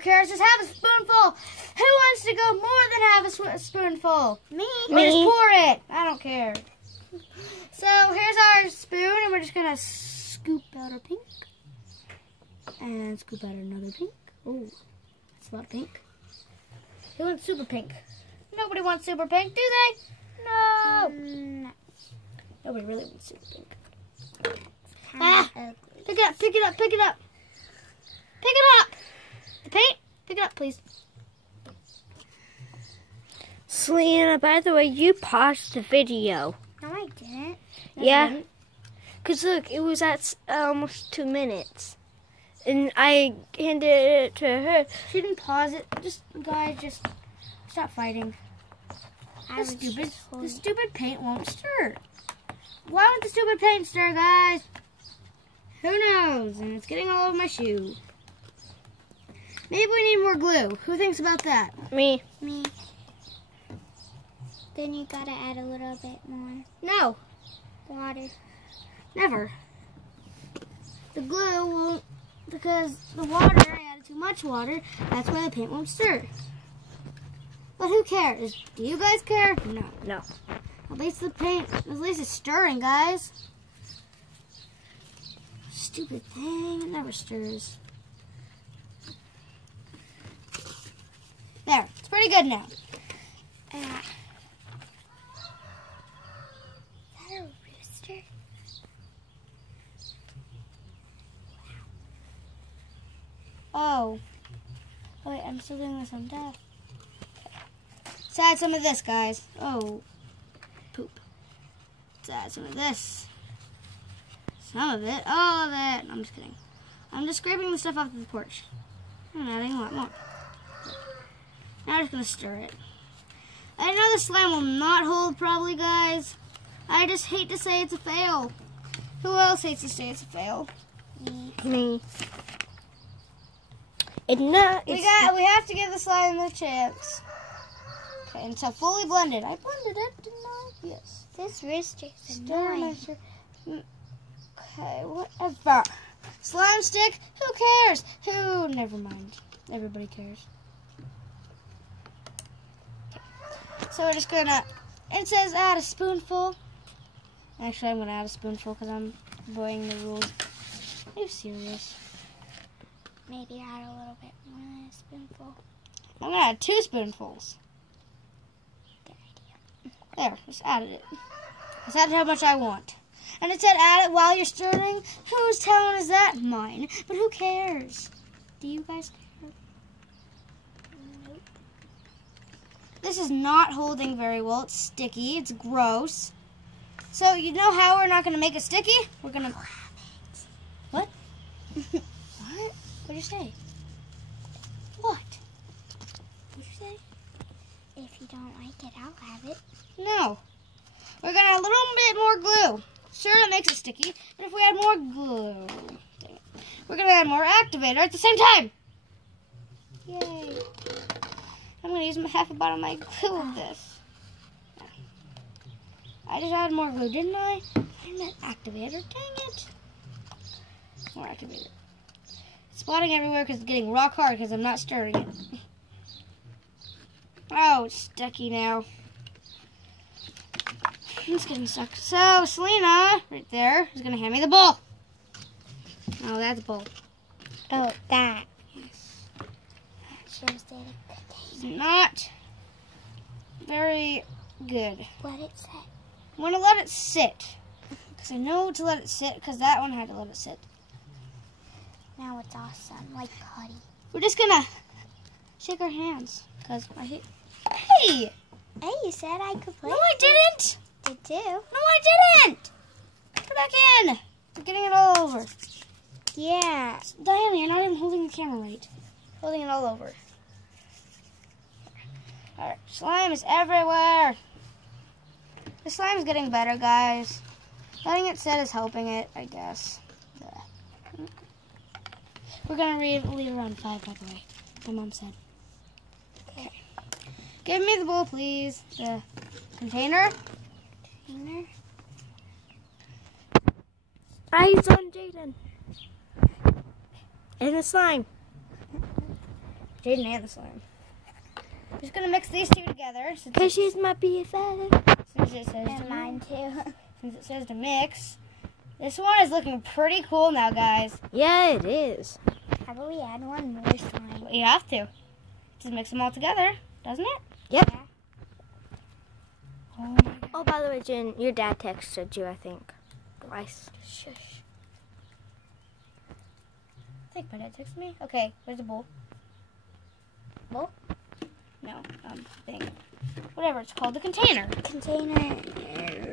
don't care. Just have a spoonful. Who wants to go more than have a spoonful? Me. Or just pour it. I don't care. So here's our spoon, and we're just gonna scoop out our pink, and scoop out another pink. Oh, that's a lot of pink. Who wants super pink? Nobody wants super pink, do they? No. No. Nobody really wants super pink. Pick it up, pick it up, pick it up. Pick it up. The paint, pick it up, please. Celina, by the way, you paused the video. No, I didn't. No, Yeah. Because look, it was at almost 2 minutes. And I handed it to her. She didn't pause it. Just, guys, just stop fighting. The stupid paint won't stir. Why won't the stupid paint stir, guys? Who knows? And it's getting all over my shoe. Maybe we need more glue. Who thinks about that? Me. Me. Then you gotta add a little bit more No. water. Never. The glue won't, because the water, I added too much water. That's why the paint won't stir. But who cares? Do you guys care? No. No. At least the paint, at least it's stirring, guys. Stupid thing, it never stirs. There, it's pretty good now. Is that a rooster? Oh. Oh wait, I'm still doing this on death. Let's add some of this, guys. Oh. Poop. Let's add some of this. Some of it. All of it. No, I'm just kidding. I'm just scraping the stuff off the porch. I'm adding a lot more. Now I'm just going to stir it. I know the slime will not hold probably, guys. I just hate to say it's a fail. Who else hates to say it's a fail? Me. It's not. We have to give the slime a chance. Okay, until fully blended. I blended it, didn't I? Yes. This rooster's Stir annoying. mixture. Okay, whatever. Slime stick? Who cares? Never mind. Everybody cares. So we're just gonna, it says add a spoonful. Actually, I'm gonna add a spoonful because I'm obeying the rules. Are you serious? Maybe add a little bit more than a spoonful. I'm gonna add 2 spoonfuls. Good idea. There, just added it. Just added how much I want. And it said add it while you're stirring. Whose town is that? Mine. But who cares? Do you guys care? Nope. This is not holding very well. It's sticky. It's gross. So you know how we're not going to make it sticky? We're going to... What? What? What'd you say? What? What'd you say? If you don't like it, I'll have it. No. We're going to add a little bit more glue. Sure, it makes it sticky. But if we add more glue... Dang it. We're going to add more activator at the same time. Yay. I'm going to use half a bottle of my glue of this. I just added more glue, didn't I? I meant activator. Dang it. More activator. It's spotting everywhere because it's getting rock hard because I'm not stirring it. Oh, it's sticky now. It's getting stuck. So, Celina, right there, is going to hand me the bowl. Oh, that's a bowl. Oh, that. Yes. Shows that it contains. Not very good. Let it set. I'm going to let it sit. Because I know to let it sit, because that one had to let it sit. Now it's awesome, like putty. We're just going to shake our hands. Because I hate... Hey! Hey, you said I could play. No, I didn't! Did too. No, I didn't! Put it back in! We're getting it all over. Yeah. Diana, you're not even holding the camera right. Holding it all over. Alright, slime is everywhere. The slime is getting better, guys. Letting it sit is helping it, I guess. We're going to leave around 5, by the way. My mom said. Okay. Give me the bowl, please. The container. Eyes on Jaden. And the slime. Jaden and the slime. I'm just gonna mix these two together. Because she's my BFF. Since it says And mine too. Since it says to mix. This one is looking pretty cool now, guys. Yeah, it is. How about we add one more slime? But you have to. Just mix them all together, doesn't it? Yep. Yeah. Oh my God. Oh, by the way, Jen, your dad texted you, I think. Twice. Shush. I think my dad texted me. Okay, where's the bowl? Bowl? No, thing. Whatever it's called, the container. Container.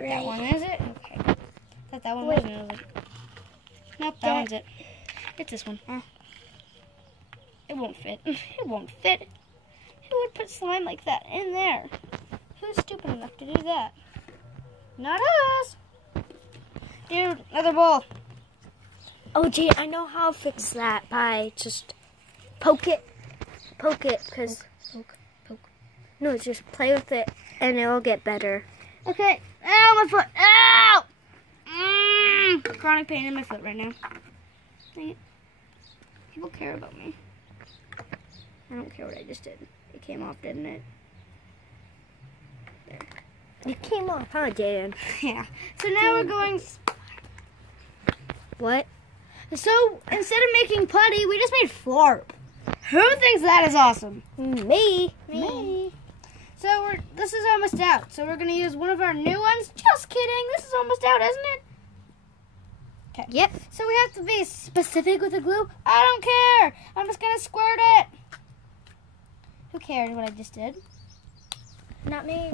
That one is it? Okay. I thought that one Wait. wasn't. Was it? Nope, that one's it. It's this one. It won't fit. It won't fit. Who would put slime like that in there? Who's stupid enough to do that? Not us. Dude, another bowl. Oh, Jen, I know how to fix that by just poke it, because... Poke. No, just play with it, and it'll get better. Okay. Ow, my foot. Ow! Chronic pain in my foot right now. Dang it. People care about me. I don't care what I just did. It came off, didn't it? There. It came off, huh, Jan? Yeah. So now we're going... What? So instead of making putty, we just made flarp. Who thinks that is awesome? Me. Me. So this is almost out. So we're going to use one of our new ones. Just kidding. This is almost out, isn't it? Okay. Yep. So we have to be specific with the glue. I don't care. I'm just going to squirt it. Who cares what I just did? Not me.